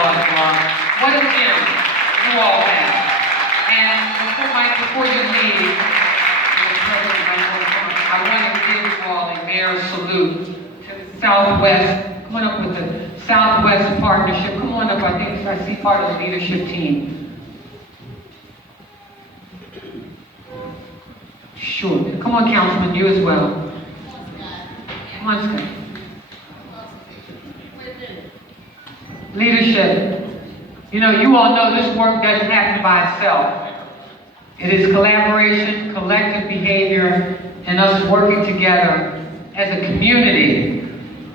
Baltimore. What a gym you all have. And before you leave, I want to give you all a mayor's salute to the Southwest. Come on up with the Southwest Partnership. Come on up, I think I see part of the leadership team. Sure. Come on, Councilman, you as well. Come on, Scott. Leadership. You know, you all know this work doesn't happen by itself. It is collaboration, collective behavior, and us working together as a community.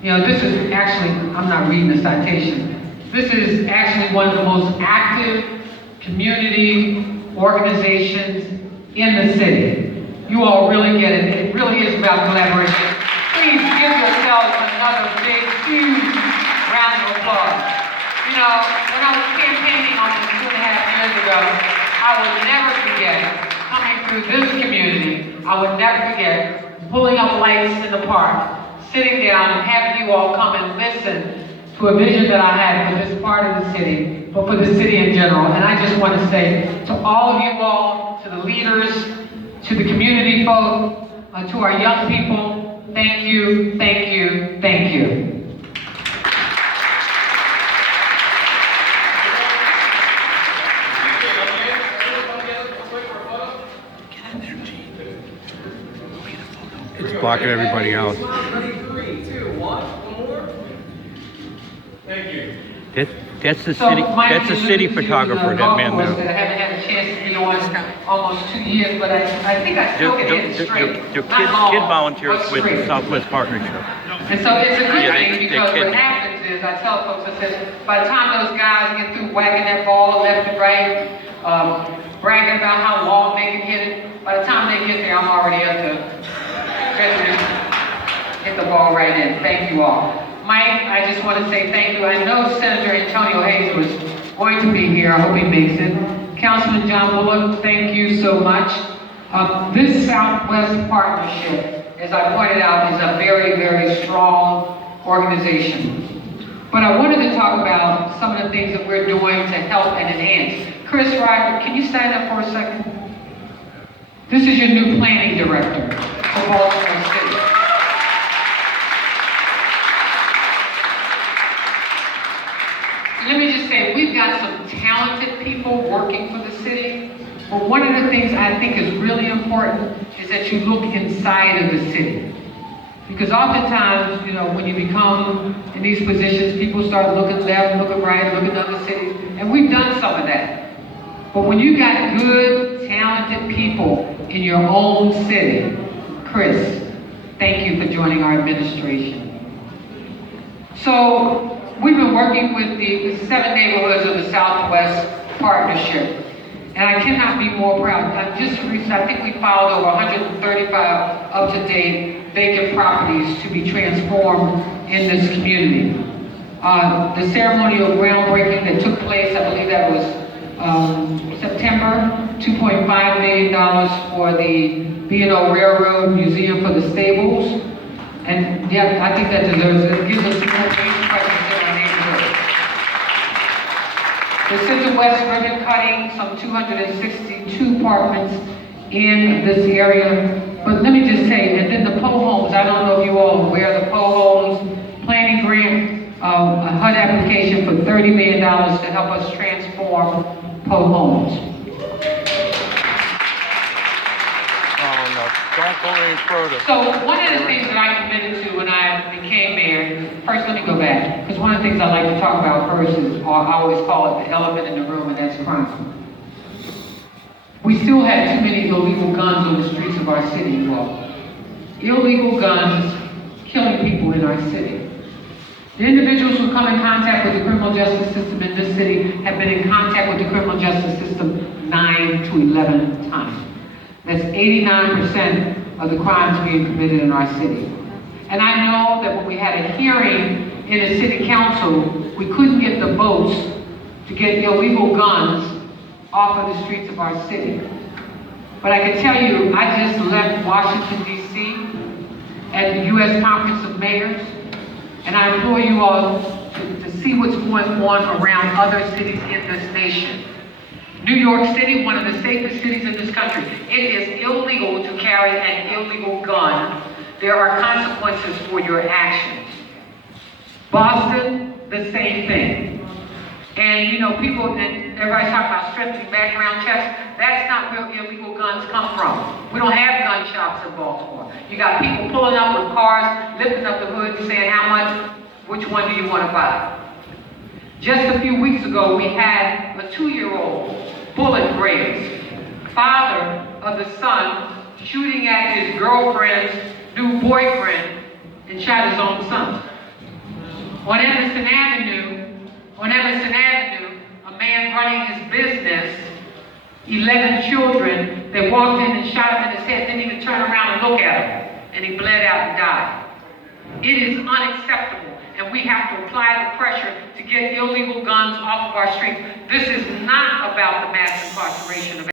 You know, this is actually, I'm not reading the citation. This is actually one of the most active community organizations in the city. You all really get it. It really is about collaboration. Please give yourselves another big, huge round of applause. You know, when I was campaigning almost 2.5 years ago, I will never forget coming through this community. I would never forget pulling up lights in the park, sitting down and having you all come and listen to a vision that I had for this part of the city, but for the city in general. And I just want to say to all of you all, to the leaders, to the community folk, to our young people, thank you, thank you, thank you. It's blocking everybody out. 3, 2, 1. One more. Thank you. That's the city. That's the city photographer. That man there. I haven't had a chance to be on almost 2 years, but I think I still can hit it straight. The kid volunteers with the Southwest Partnership. And so it's a good thing because what happens is, I tell folks, I said, by the time those guys get through whacking that ball left and right, bragging about how long they can hit it, by the time they get there, I'm already up to hit the ball right in. Thank you all. Mike, I just want to say thank you. I know Senator Antonio Hayes was going to be here. I hope he makes it. Councilman John Bullock, thank you so much. This Southwest Partnership, as I pointed out, is a very, very strong organization. But I wanted to talk about some of the things that we're doing to help and enhance. Chris Ryder, can you stand up for a second? This is your new planning director for Baltimore City. Let me just say, we've got some talented people working for the city, but one of the things I think is really important is that you look inside of the city. Because oftentimes, you know, when you become in these positions, people start looking left, looking right, looking at other cities, and we've done some of that. But when you got good, talented people in your own city, Chris, thank you for joining our administration. So, we've been working with the 7 neighborhoods of the Southwest Partnership, and I cannot be more proud. I think we filed over 135 up-to-date vacant properties to be transformed in this community. The ceremonial groundbreaking that took place, I believe that was September, $2.5 million for the B&O Railroad Museum for the Stables. And yeah, I think that deserves it. It gives us some more presence in our neighborhood. The Central West ribbon cutting, some 262 apartments in this area. But let me just say, and then the PO homes, I don't know if you all are aware of the PO homes planning grant, a HUD application for $30 million to help us transform PO homes. Don't go any further. So one of the things that I committed to when I became mayor, first let me go back, because one of the things I like to talk about first is, I always call it the elephant in the room, and that's crime. We still have too many illegal guns on the streets of our city, you all. Illegal guns killing people in our city. The individuals who come in contact with the criminal justice system in this city have been in contact with the criminal justice system 9 to 11 times. That's 89% of the crimes being committed in our city. And I know that when we had a hearing in the city council, we couldn't get the votes to get illegal guns off of the streets of our city. But I can tell you, I just left Washington, D.C. at the U.S. Conference of Mayors, and I implore you all to see what's going on around other cities in this nation. New York City, one of the safest cities in this country. It is illegal to carry an illegal gun. There are consequences for your actions. Boston, the same thing. And you know, people, and everybody's talking about strengthening background checks. That's not where illegal guns come from. We don't have gun shops in Baltimore. You got people pulling up with cars, lifting up the hood and saying, how much, which one do you want to buy? Just a few weeks ago, we had a 2-year-old bullet grazed, father of the son shooting at his girlfriend's new boyfriend and shot his own son. On Emerson Avenue, a man running his business, 11 children, they walked in and shot him in his head, didn't even turn around and look at him, and he bled out and died. It is unacceptable, and we have to apply the pressure to get illegal guns off of our streets. This is not about the mass incarceration of